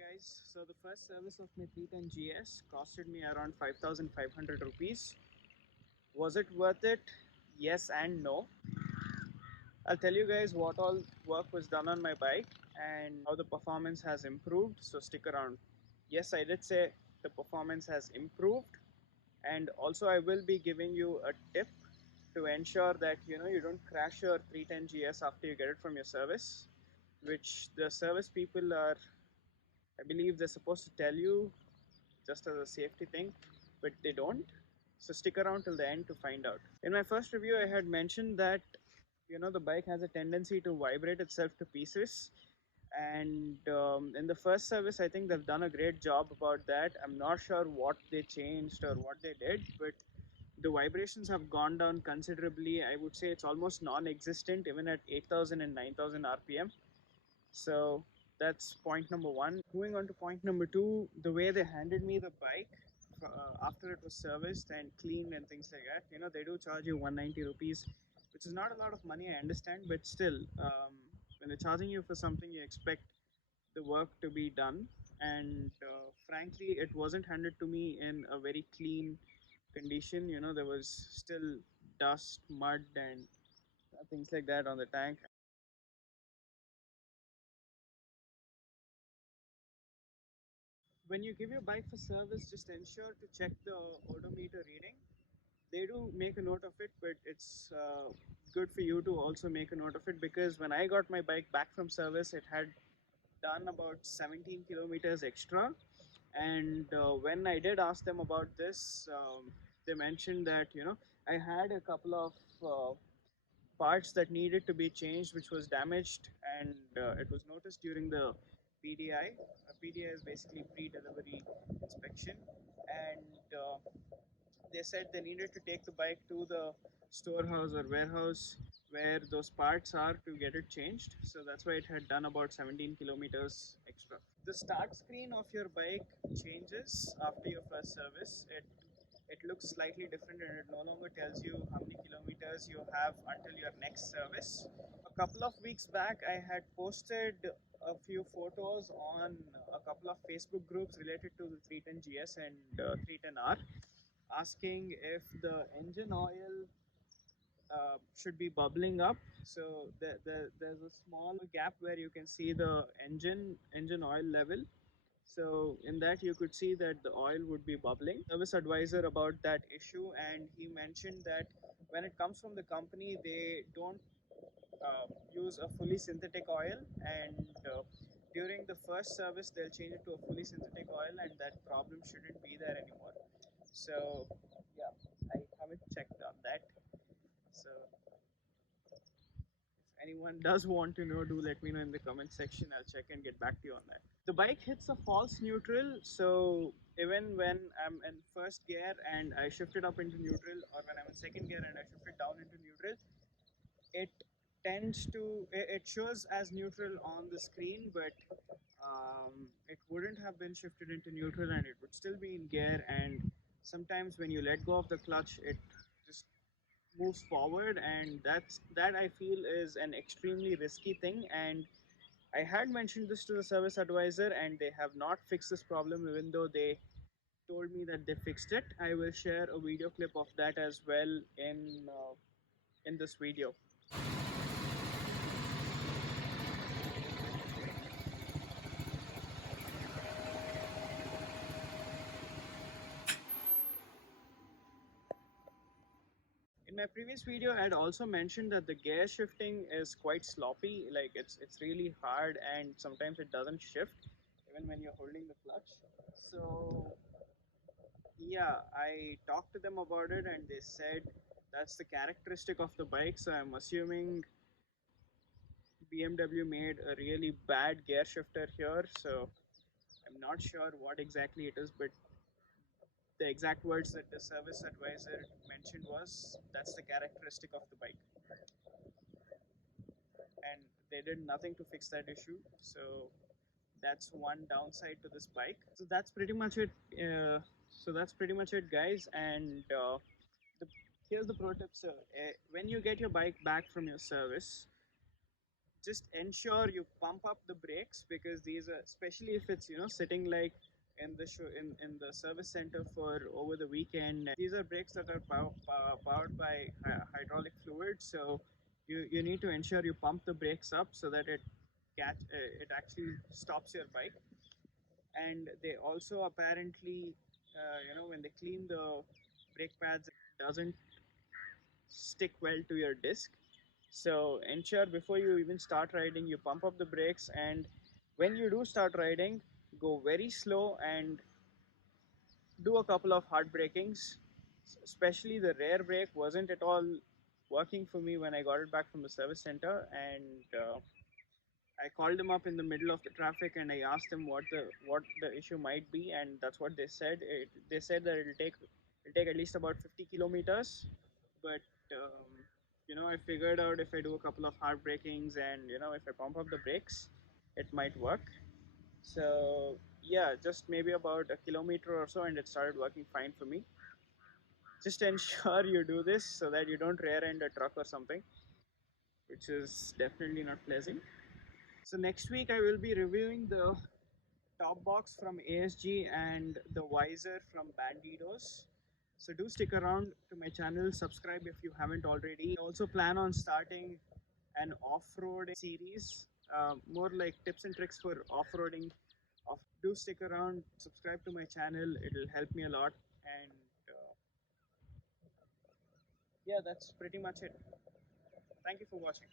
Guys, so the first service of my 310 GS costed me around 5,500 rupees. Was it worth it? Yes and no. I'll tell you guys what all work was done on my bike and how the performance has improved, so stick around. Yes, I did say the performance has improved, and also I will be giving you a tip to ensure that you don't crash your 310 GS after you get it from your service, which the service people are, I believe they're supposed to tell you just as a safety thing, but they don't. So stick around till the end to find out. In my first review, I had mentioned that the bike has a tendency to vibrate itself to pieces, and in the first service, I think they've done a great job about that. I'm not sure what they changed or what they did, but the vibrations have gone down considerably. I would say it's almost non-existent even at 8,000 and 9,000 rpm. So that's point number one. Moving on to point number two, the way they handed me the bike after it was serviced and cleaned and things like that. They do charge you 190 rupees, which is not a lot of money, I understand, but still, when they're charging you for something, you expect the work to be done. And frankly, it wasn't handed to me in a very clean condition. There was still dust, mud, and things like that on the tank. When you give your bike for service, just ensure to check the odometer reading. They do make a note of it, but it's good for you to also make a note of it, because when I got my bike back from service, it had done about 17 kilometers extra. And when I did ask them about this, they mentioned that I had a couple of parts that needed to be changed, which was damaged, and it was noticed during the PDI. PDI is basically pre-delivery inspection, and they said they needed to take the bike to the storehouse or warehouse where those parts are to get it changed. So that's why it had done about 17 kilometers extra. The start screen of your bike changes after your first service. It looks slightly different, and it no longer tells you how many kilometers you have until your next service. A couple of weeks back, I had posted a few photos on a couple of Facebook groups related to the 310 GS and 310R, asking if the engine oil should be bubbling up. So there's a small gap where you can see the engine oil level. So in that you could see that the oil would be bubbling. Service advisor about that issue, and he mentioned that when it comes from the company, they don't use a fully synthetic oil, and during the first service they'll change it to a fully synthetic oil, and that problem shouldn't be there anymore. So yeah, I haven't checked on that. So if anyone does want to know, do let me know in the comment section. I'll check and get back to you on that. The bike hits a false neutral, so even when I'm in first gear and I shift it up into neutral, or when I'm in second gear and I shift it down into neutral, it it shows as neutral on the screen, but it wouldn't have been shifted into neutral, and it would still be in gear. And sometimes when you let go of the clutch, it just moves forward, and that I feel is an extremely risky thing. And I had mentioned this to the service advisor, and they have not fixed this problem, even though they told me that they fixed it. I will share a video clip of that as well in this video. In my previous video, I had also mentioned that the gear shifting is quite sloppy. Like it's really hard, and sometimes it doesn't shift even when you're holding the clutch. So yeah, I talked to them about it, and they said that's the characteristic of the bike. So I'm assuming BMW made a really bad gear shifter here. So I'm not sure what exactly it is, but the exact words that the service advisor mentioned was that's the characteristic of the bike, and they did nothing to fix that issue. So that's one downside to this bike. So that's pretty much it. Guys. And the, here's the pro tip, sir. When you get your bike back from your service, just ensure you pump up the brakes, because these are, especially if it's sitting like in the in the service center for over the weekend. These are brakes that are powered by hydraulic fluid, so you need to ensure you pump the brakes up so that it actually stops your bike. And they also apparently, when they clean the brake pads, it doesn't stick well to your disc. So ensure before you even start riding, you pump up the brakes, and when you do start riding, go very slow and do a couple of hard brakings. Especially the rear brake wasn't at all working for me when I got it back from the service center, and I called them up in the middle of the traffic and I asked them what the issue might be, and that's what they said. They said that it'll take at least about 50 kilometers, but I figured out if I do a couple of hard brakings and if I pump up the brakes, it might work. So yeah, just maybe about a kilometer or so, and it started working fine for me. Just ensure you do this so that you don't rear end a truck or something, which is definitely not pleasant. So next week I will be reviewing the top box from ASG and the visor from Bandidos. So do stick around to my channel, subscribe if you haven't already. I also plan on starting an off-road series, more like tips and tricks for off-roading. Do stick around, subscribe to my channel, it'll help me a lot. And yeah, that's pretty much it. Thank you for watching.